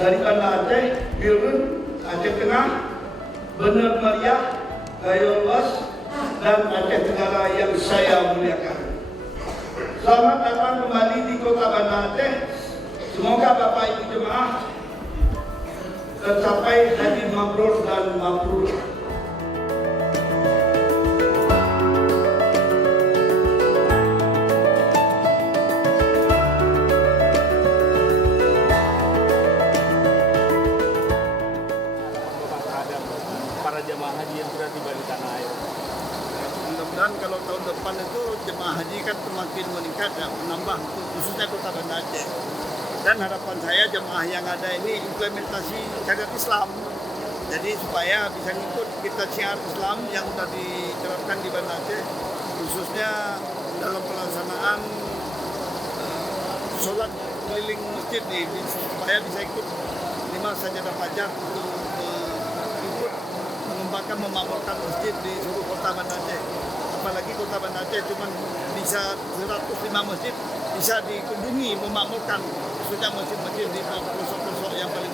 dari Banda Aceh, Birun, Aceh Tengah, Bener Meriah, Gayo Luas, dan Aceh Tenggara yang saya muliakan. Selamat datang kembali di Kota Banda Aceh. Semoga Bapak Ibu jemaah tercapai haji mabrur dan mabrur. Para jemaah haji yang sudah tiba di tanah air. Mudah-mudahan kalau tahun depan itu jemaah haji kan semakin meningkat ya, menambah khususnya Kota Banda Aceh. Dan harapan saya jemaah yang ada ini implementasi syariat Islam. Jadi supaya bisa ngikut kita syiar Islam yang sudah diterapkan di Banda Aceh, khususnya dalam pelaksanaan sholat keliling masjid nih, supaya bisa ikut 5 sajadah fajar untuk ikut mengembangkan memakmurkan masjid di seluruh Kota Banda Aceh. Apalagi Kota Banda Aceh cuma bisa 105 masjid bisa dikunjungi memakmurkan, khususnya masjid-masjid di pelosok-pelosok yang paling